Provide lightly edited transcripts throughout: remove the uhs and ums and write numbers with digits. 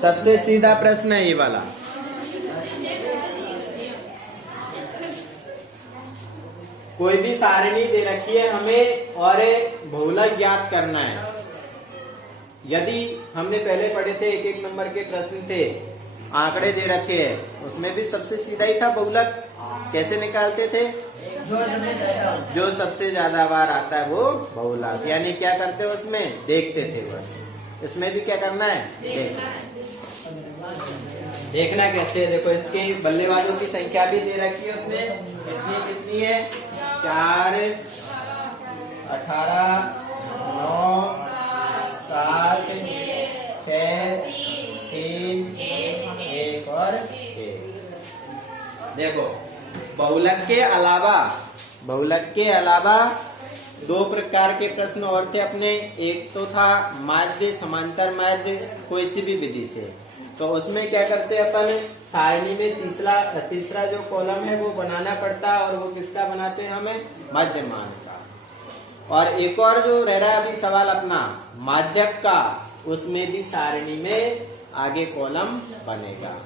सबसे सीधा प्रश्न है ये वाला। कोई भी सारणी दे रखी है हमें और बहुलक ज्ञात करना है। यदि हमने पहले पढ़े थे एक एक नंबर के प्रश्न थे, आंकड़े दे रखे हैं, उसमें भी सबसे सीधा ही था बहुलक। कैसे निकालते थे? जो सबसे ज्यादा बार आता है वो बहुलक। यानी क्या करते हो उसमें? देखते थे बस। इसमें भी क्या करना है? देखना कैसे है? देखो इसके बल्लेबाजों की संख्या भी दे रखी है उसने। कितनी है? 4, 18, 9, 7, 6, 3, 1 और 1। देखो बहुलक के अलावा दो प्रकार के प्रश्न और थे अपने। एक तो था माध्य, समांतर माध्य, कोई सी भी विधि से। तो उसमें क्या करते हैं अपन, सारणी में तीसरा जो कॉलम है वो बनाना पड़ता है। और वो किसका बनाते हैं? हमें मध्यमान का। और एक और जो रह रहा है अभी सवाल अपना माध्यक का, उसमें भी सारणी में आगे कॉलम बनेगा।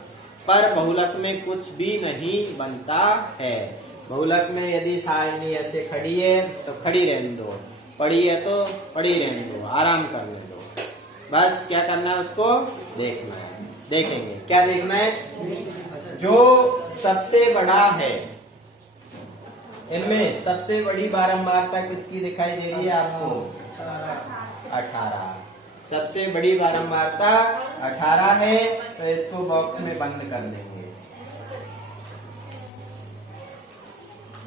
पर बहुलक में कुछ भी नहीं बनता है। बहुलक में यदि सारणी ऐसे खड़ी है तो खड़ी रहने दो, पड़ी है तो पड़ी रहने दो, आराम करने दो। बस क्या करना है? उसको देखना है। देखेंगे क्या देखना है? जो सबसे बड़ा है इनमें सबसे बड़ी बारंबारता किसकी दिखाई दे रही है आपको? 18। सबसे बड़ी बारंबारता 18 है। तो इसको बॉक्स में बंद कर देंगे।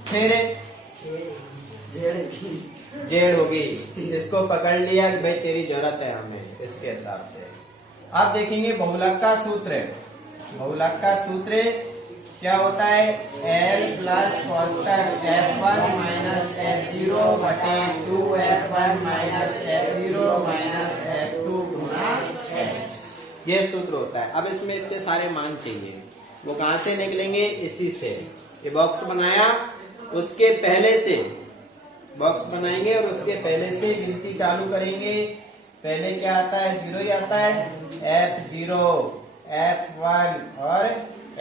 फिर जेड होगी, इसको पकड़ लिया कि भाई तेरी जरूरत है हमें, इसके हिसाब से। अब देखेंगे बहुलक का सूत्र। बहुलक का सूत्र क्या होता है? L plus कोष्टक F1 minus F0 बटे 2F1 minus F0 minus F2 गुना H। ये सूत्र होता है। अब इसमें इतने सारे मान चाहिए, वो कहाँ से निकलेंगे? इसी से। ये बॉक्स बनाया, उसके पहले से बॉक्स बनाएंगे और उसके पहले से गिनती चालू करेंगे। पहले क्या आता है? 0 ही आता है। F0, F1 और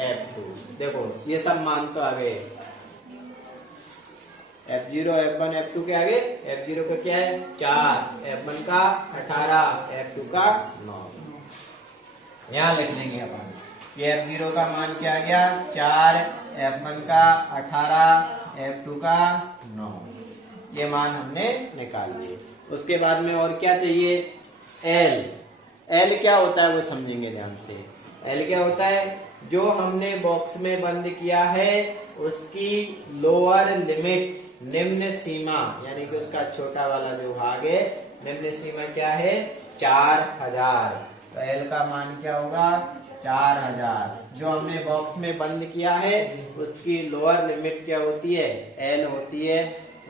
F2। देखो ये सब मान तो आ गए। F0, F1, F2 के आगे F0 का क्या है? 4, F1 का 18, F2 का 9। यहाँ लिख देंगे अपन। ये F0 का मान क्या आ गया? 4, F1 का 18, F2 का 9। ये मान हमने निकाल लिए। उसके बाद में और क्या चाहिए? L क्या होता है वो समझेंगे ध्यान से। L क्या होता है? जो हमने बॉक्स में बंद किया है उसकी लोअर लिमिट, निम्न सीमा, यानी कि उसका छोटा वाला जो भाग है, निम्न सीमा क्या है? 4000। तो L का मान क्या होगा? 4000। जो हमने बॉक्स में बंद किया है उसकी लोअर लिमिट क्या होती है? L होती है।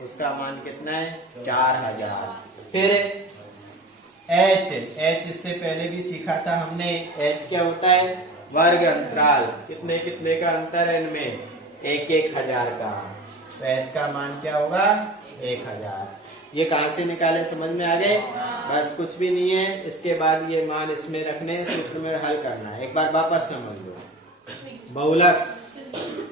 उसका मान कितना है? 4000। फिर H इससे पहले भी सीखा था हमने। H क्या होता है? वर्ग अंतराल। कितने कितने का अंतर है इनमें? 1000 का। तो H का मान क्या होगा? 1000। ये कहां से निकाले? समझ में आ गए? बस कुछ भी नहीं है। इसके बाद ये मान इसमें रखने, सूत्र में हल करना है। एक बार वापस समझ लो।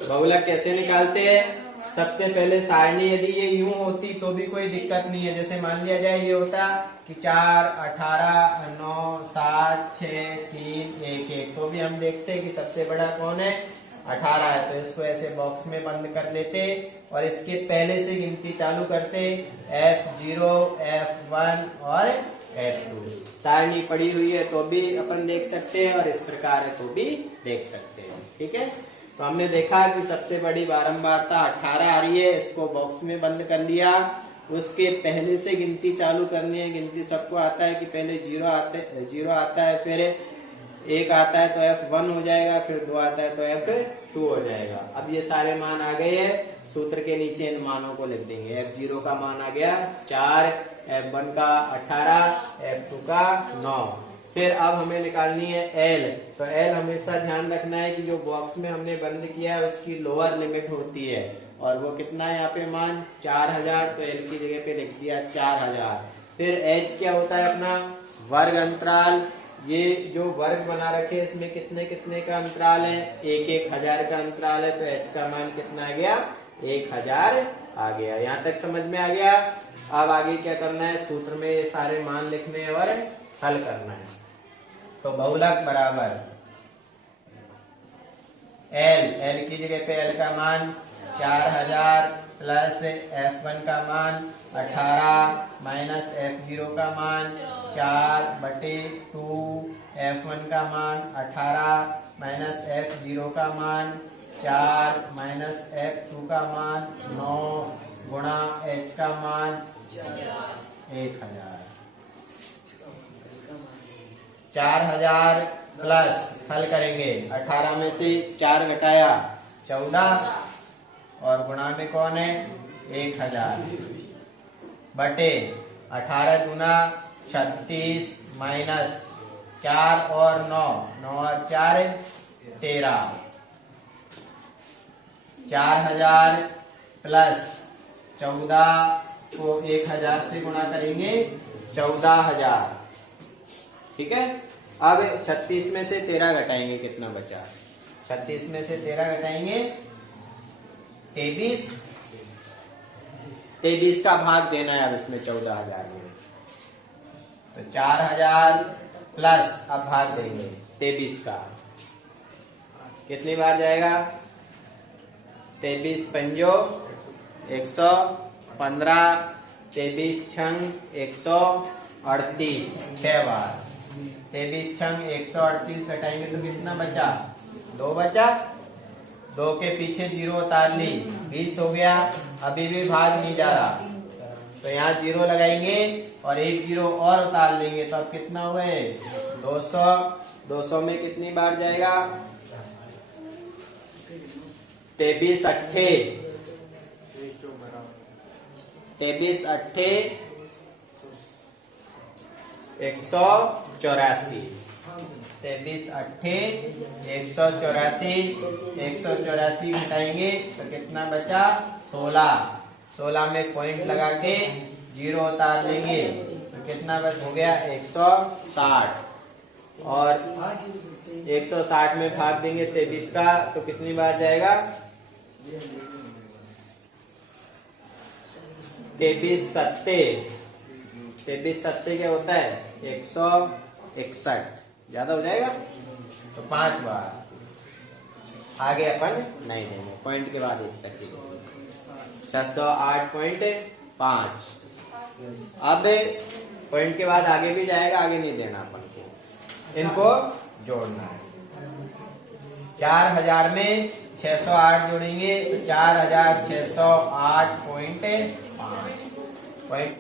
बहुलक कैसे निकालते हैं? सबसे पहले सारणी यदि ये यूं होती तो भी कोई दिक्कत नहीं है। जैसे मान लिया जाए ये होता कि 4, 18, 9, 7, 6, 3, 1, 1, तो भी हम देखते हैं कि सबसे बड़ा कौन है? 18 है। तो इसको ऐसे बॉक्स में बंद कर लेते और इसके पहले से गिनती चालू करते। F0, F1 और F2। सारणी पड़ी हुई है तो भी अपन देख सकते हैं और इस प्रकार है तो भी देख सकते हैं। ठीक है, तो हमने देखा कि सबसे बड़ी बारंबारता 18 आ रही है। इसको बॉक्स में बंद कर लिया। उसके पहले से गिनती चालू करनी है। गिनती सबको आता है कि पहले 0 आता है, फिर 1 आता है तो F1 हो जाएगा, फिर 2 आता है तो F2 हो जाएगा। अब ये सारे मान आ गए हैं। सूत्र के नीचे इन मानों को लिख देंगे। F0 का मान आ गया 4, F1 का 18, F2 का 9। फिर अब हमें निकालनी है L। तो L हमेशा ध्यान रखना है कि जो बॉक्स में हमने बंद किया है उसकी लोअर लिमिट होती है और वो कितना है यहाँ पे मान? 4000। तो L की जगह पे लिख दिया 4000। फिर H क्या होता है अपना? वर्ग अंतराल। ये जो वर्ग बना रखे इसमें कितने कितने का अंतराल है, 1-1000 का अंतराल है, तो h का मान कितना आ गया, 1000 आ गया। यहाँ तक समझ में आ गया। अब आगे क्या करना है, सूत्र में ये सारे मान लिखने हैं और हल करना है। तो बहुलक बराबर L की जगह पे L का मान 4000 प्लस F1 का मान 18 माइनस F0 का मान 4/2, F1 का मान 18 माइनस F0 का मान 4 माइनस F2 का मान 9 गुणा H का मान 1000। 4000 प्लस हल करेंगे, 18 में से 4 घटाया 14 और गुणा में कौन है 1000 बटे 18 दूना 36 माइनस 4 और 9 और 4 13। 4000 प्लस 14 को 1000 से गुणा करेंगे 14000। ठीक है। अब 36 में से 13 घटाएंगे, कितना बचा, 36 में से 13 घटाएंगे 23। 23 का भाग देना है अब इसमें 14000 में, तो 4000 प्लस अब भाग देंगे 23 का, कितनी बार जाएगा, 23 पंजो 115, 23 छंग 138, 6 बार। 23 छंग 138 घटाएंगे तो कितना बचा, 2 बचा। 2 के पीछे 0 उतार ली, 20 हो गया। अभी भी भाग नहीं जा रहा, तो यहाँ 0 लगाएंगे और एक 0 और उतार लेंगे, तो अब कितना हुए 200। 200 में कितनी बार जाएगा, 23 अट्ठे 184। 23 अट्ठे 184, 184 घटाएंगे तो कितना बचा 16। 16 में पॉइंट लगा के 0 उतार लेंगे तो कितना बच हो गया 160, और 160 में भाग देंगे 23 का तो कितनी बार जाएगा, 23 सत्ते 23 सत्ते क्या होता है 161, ज्यादा हो जाएगा तो 5 बार। आगे अपन नहीं देंगे, पॉइंट के बाद 1 तक 608.5। अब पॉइंट के बाद आगे भी जाएगा, आगे नहीं देना अपन को, इनको जोड़ना है। 4000 में 608 जोड़ेंगे तो 4608.5 पॉइंट